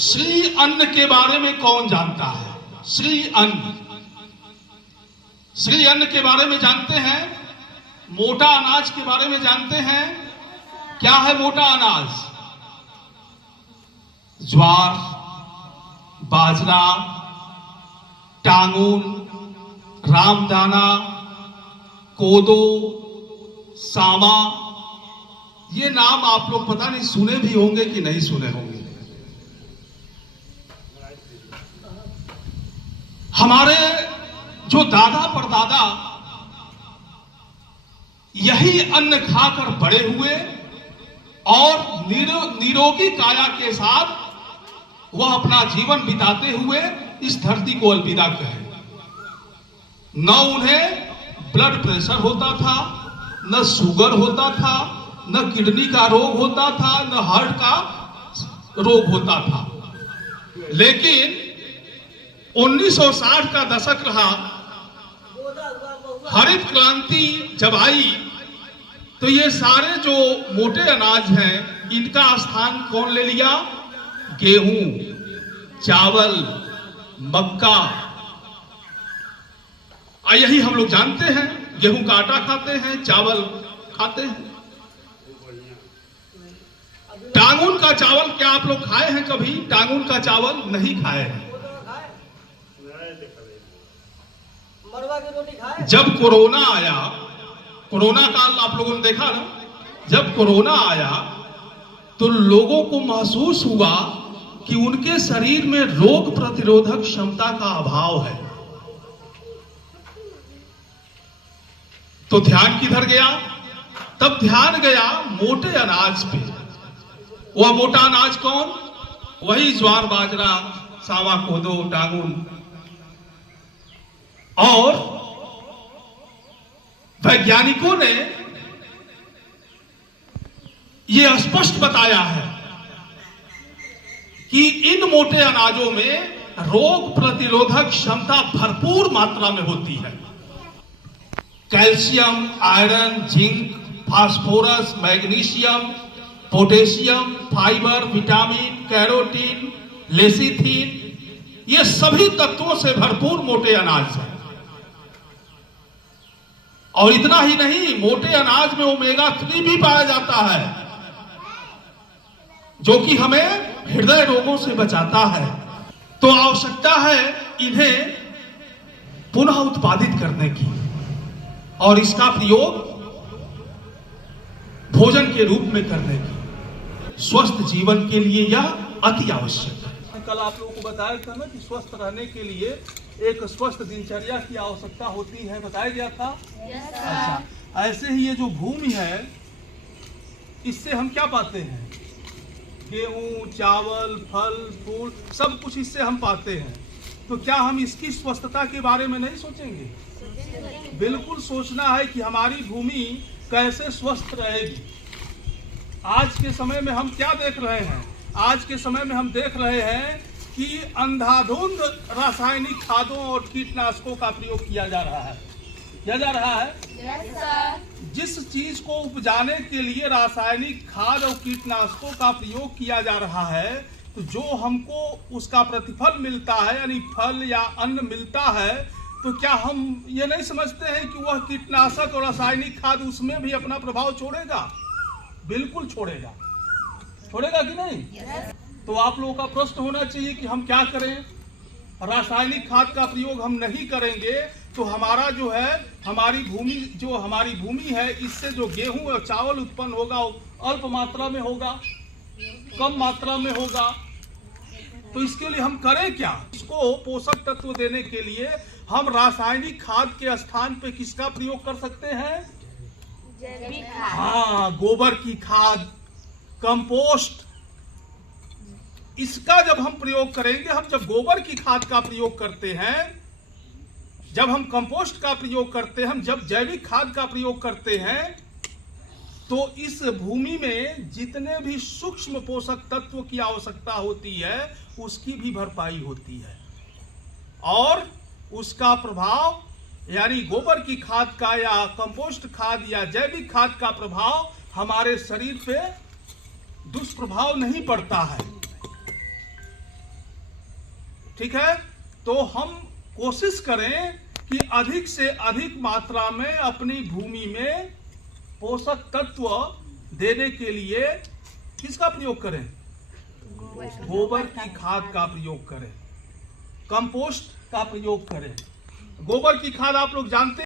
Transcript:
श्री अन्न के बारे में कौन जानता है? श्री अन्न, श्री अन्न के बारे में जानते हैं? मोटा अनाज के बारे में जानते हैं? क्या है मोटा अनाज? ज्वार, बाजरा, टांगुन, रामदाना, कोदो, सामा, ये नाम आप लोग पता नहीं सुने भी होंगे कि नहीं सुने होंगे। हमारे जो दादा परदादा यही अन्न खाकर बड़े हुए और निरोगी काया के साथ वह अपना जीवन बिताते हुए इस धरती को अलविदा कहे। न उन्हें ब्लड प्रेशर होता था, न शुगर होता था, न किडनी का रोग होता था, न हार्ट का रोग होता था। लेकिन 1960 का दशक रहा, हरित क्रांति जब आई तो ये सारे जो मोटे अनाज हैं इनका स्थान कौन ले लिया? गेहूं, चावल, मक्का। यही हम लोग जानते हैं, गेहूं का आटा खाते हैं, चावल खाते हैं। टांगुन का चावल क्या आप लोग खाए हैं कभी? टांगुन का चावल नहीं खाए हैं। जब कोरोना आया, कोरोना काल आप लोगों ने देखा ना, जब कोरोना आया तो लोगों को महसूस हुआ कि उनके शरीर में रोग प्रतिरोधक क्षमता का अभाव है। तो ध्यान किधर गया? तब ध्यान गया मोटे अनाज पे। वह मोटा अनाज कौन? वही ज्वार, बाजरा, सावा, कोदो, टांगुन। और वैज्ञानिकों ने यह स्पष्ट बताया है कि इन मोटे अनाजों में रोग प्रतिरोधक क्षमता भरपूर मात्रा में होती है। Calcium, iron, zinc, phosphorus, magnesium, potassium, fibre, vitamin, carotene, lecithin, ये सभी तत्वों से भरपूर मोटे अनाज है। और इतना ही नहीं, मोटे अनाज में ओमेगा 3 भी पाया जाता है, जो कि हमें हृदय रोगों से बचाता है। तो आवश्यकता है इन्हें पुनः उत्पादित करने की, और इसका प्रयोग भोजन के रूप में करने की। स्वस्थ जीवन के लिए यह अति आवश्यक है। कल आप लोगों को बताया था ना कि स्वस्थ रहने के लिए एक स्वस्थ दिनचर्या की आवश्यकता होती है, बताया गया था। अच्छा, ऐसे ही ये जो भूमि है, इससे हम क्या पाते हैं? गेहूं, चावल, फल, फूल, सब कुछ इससे हम पाते हैं। तो क्या हम इसकी स्वस्थता के बारे में नहीं सोचेंगे? बिल्कुल सोचना है कि हमारी भूमि कैसे स्वस्थ रहेगी। आज के समय में हम क्या देख रहे हैं? आज के समय में हम देख रहे हैं कि अंधाधुंध रासायनिक खादों और कीटनाशकों का प्रयोग किया जा रहा है। किया जा रहा है? Yes sir. जिस चीज को उपजाने के लिए रासायनिक खाद और कीटनाशकों का प्रयोग किया जा रहा है, तो जो हमको उसका प्रतिफल मिलता है, यानी फल या अन्न मिलता है, तो क्या हम ये नहीं समझते हैं कि वह कीटनाशक और रासायनिक खाद उसमें भी अपना प्रभाव छोड़ेगा? बिल्कुल छोड़ेगा। छोड़ेगा कि नहीं? yes. तो आप लोगों का प्रश्न होना चाहिए कि हम क्या करें? रासायनिक खाद का प्रयोग हम नहीं करेंगे तो हमारा जो है, हमारी भूमि है, इससे जो गेहूं और चावल उत्पन्न होगा अल्प मात्रा में होगा, कम मात्रा में होगा। तो इसके लिए हम करें क्या? इसको पोषक तत्व देने के लिए हम रासायनिक खाद के स्थान पे किसका प्रयोग कर सकते हैं? जैविक खाद। हाँ, गोबर की खाद, कंपोस्ट, इसका जब हम प्रयोग करेंगे, हम जब गोबर की खाद का प्रयोग करते हैं, जब हम कंपोस्ट का प्रयोग करते हैं, हम जब जैविक खाद का प्रयोग करते हैं, तो इस भूमि में जितने भी सूक्ष्म पोषक तत्व की आवश्यकता होती है उसकी भी भरपाई होती है। और उसका प्रभाव, यानी गोबर की खाद का या कंपोस्ट खाद या जैविक खाद का प्रभाव हमारे शरीर पे दुष्प्रभाव नहीं पड़ता है। ठीक है, तो हम कोशिश करें कि अधिक से अधिक मात्रा में अपनी भूमि में पोषक तत्व देने के लिए किसका प्रयोग करें? गोबर की खाद का प्रयोग करें, कंपोस्ट का प्रयोग करें। गोबर की खाद आप लोग जानते हैं